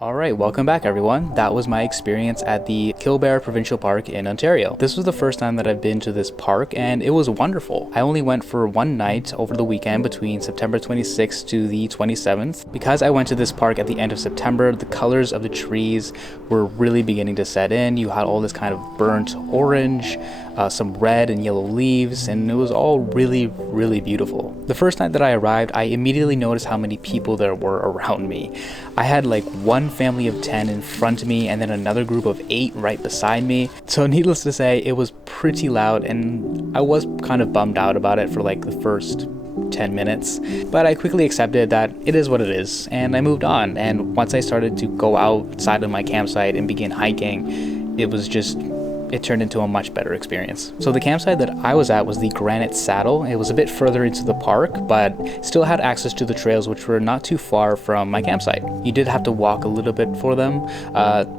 Alright, welcome back everyone. That was my experience at the Killbear Provincial Park in Ontario. This was the first time that I've been to this park and it was wonderful. I only went for one night over the weekend between September 26th to the 27th. Because I went to this park at the end of September, the colors of the trees were really beginning to set in. You had all this kind of burnt orange, some red and yellow leaves, and it was all really beautiful. The first night that I arrived, I immediately noticed how many people there were around me. I had like one family of 10 in front of me and then another group of 8 right beside me. So needless to say, it was pretty loud and I was kind of bummed out about it for like the first 10 minutes, but I quickly accepted that it is what it is and I moved on. And once I started to go outside of my campsite and begin hiking, it turned into a much better experience. So the campsite that I was at was the Granite Saddle. It was a bit further into the park, but still had access to the trails, which were not too far from my campsite. You did have to walk a little bit for them,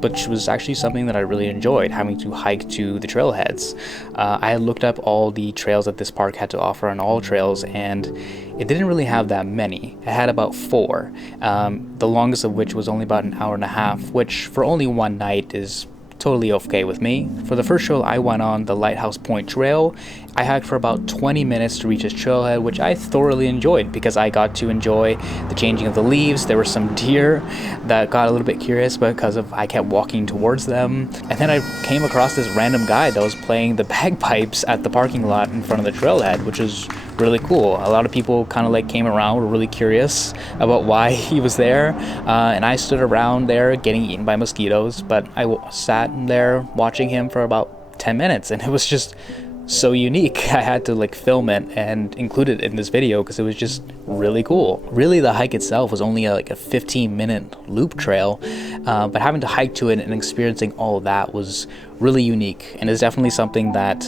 which was actually something that I really enjoyed, having to hike to the trailheads. I had looked up all the trails that this park had to offer on all trails, and it didn't really have that many. It had about 4, the longest of which was only about an hour and a half, which for only one night is totally okay with me. For the first trail I went on, the Lighthouse Point trail, I hiked for about 20 minutes to reach this trailhead, which I thoroughly enjoyed because I got to enjoy the changing of the leaves. There were some deer that got a little bit curious because I kept walking towards them. And then I came across this random guy that was playing the bagpipes at the parking lot in front of the trailhead, which was really cool. A lot of people kind of like came around, were really curious about why he was there. And I stood around there getting eaten by mosquitoes, but I sat there watching him for about 10 minutes and it was just so unique. I had to like film it and include it in this video because it was just really cool. Really, the hike itself was only like a 15-minute loop trail, but having to hike to it and experiencing all of that was really unique and is definitely something that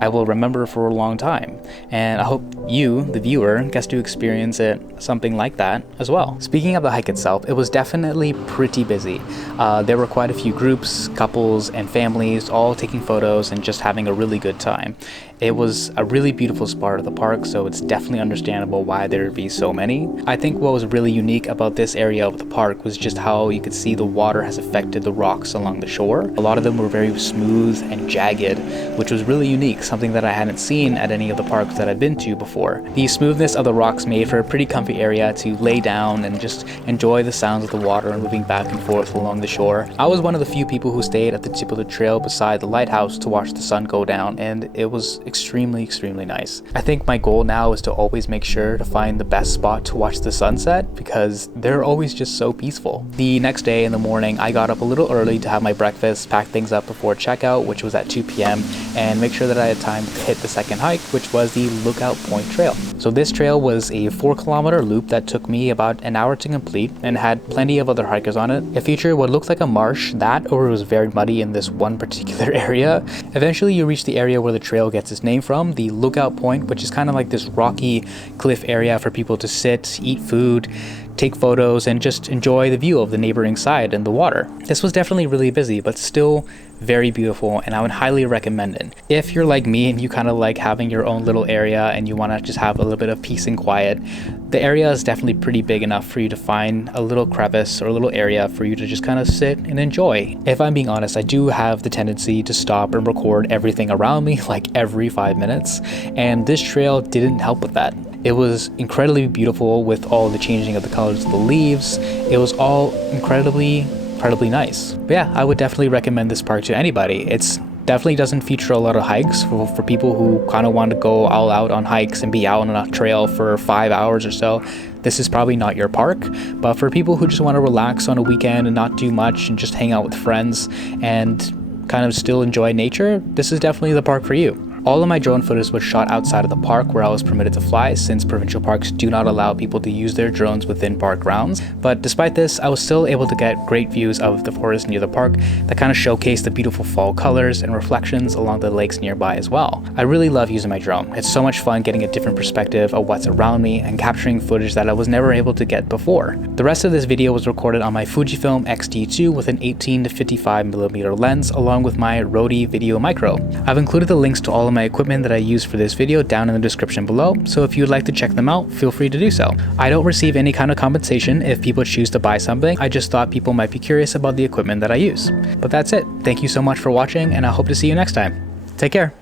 I will remember for a long time. And I hope you, the viewer, gets to experience something like that as well. Speaking of the hike itself, it was definitely pretty busy. There were quite a few groups, couples, and families all taking photos and just having a really good time. It was a really beautiful part of the park, so it's definitely understandable why there would be so many. I think what was really unique about this area of the park was just how you could see the water has affected the rocks along the shore. A lot of them were very smooth and jagged, which was really unique, something that I hadn't seen at any of the parks that I've been to before. The smoothness of the rocks made for a pretty comfy area to lay down and just enjoy the sounds of the water moving back and forth along the shore. I was one of the few people who stayed at the tip of the trail beside the lighthouse to watch the sun go down, and it was extremely nice. I think my goal now is to always make sure to find the best spot to watch the sunset because they're always just so peaceful. The next day in the morning, I got up a little early to have my breakfast, pack things up before checkout, which was at 2 p.m, and make sure that I had time to hit the second hike, which was the Lookout Point Trail. So this trail was a 4-kilometer loop that took me about an hour to complete and had plenty of other hikers on it. It featured what looked like a marsh, or it was very muddy in this one particular area. Eventually you reach the area where the trail gets its name from, the Lookout Point, which is kind of like this rocky cliff area for people to sit, eat food, take photos, and just enjoy the view of the neighboring side and the water. This was definitely really busy, but still very beautiful, and I would highly recommend it. If you're like me and you kind of like having your own little area and you want to just have a little bit of peace and quiet, the area is definitely pretty big enough for you to find a little crevice or a little area for you to just kind of sit and enjoy. If I'm being honest, I do have the tendency to stop and record everything around me like every 5 minutes, and this trail didn't help with that. It was incredibly beautiful with all the changing of the colors of the leaves. It was all incredibly nice. But yeah, I would definitely recommend this park to anybody. It's definitely doesn't feature a lot of hikes for people who kind of want to go all out on hikes and be out on a trail for 5 hours or so. This is probably not your park, but for people who just want to relax on a weekend and not do much and just hang out with friends and kind of still enjoy nature, this is definitely the park for you. All of my drone footage was shot outside of the park where I was permitted to fly, since provincial parks do not allow people to use their drones within park grounds. But despite this, I was still able to get great views of the forest near the park that kind of showcase the beautiful fall colors and reflections along the lakes nearby as well. I really love using my drone. It's so much fun getting a different perspective of what's around me and capturing footage that I was never able to get before. The rest of this video was recorded on my Fujifilm X-T2 with an 18 to 55mm lens, along with my Roary Video Micro. I've included the links to all of my equipment that I used for this video down in the description below, so if you'd like to check them out, feel free to do so. I don't receive any kind of compensation if people choose to buy something. I just thought people might be curious about the equipment that I use. But that's it. Thank you so much for watching, and I hope to see you next time. Take care.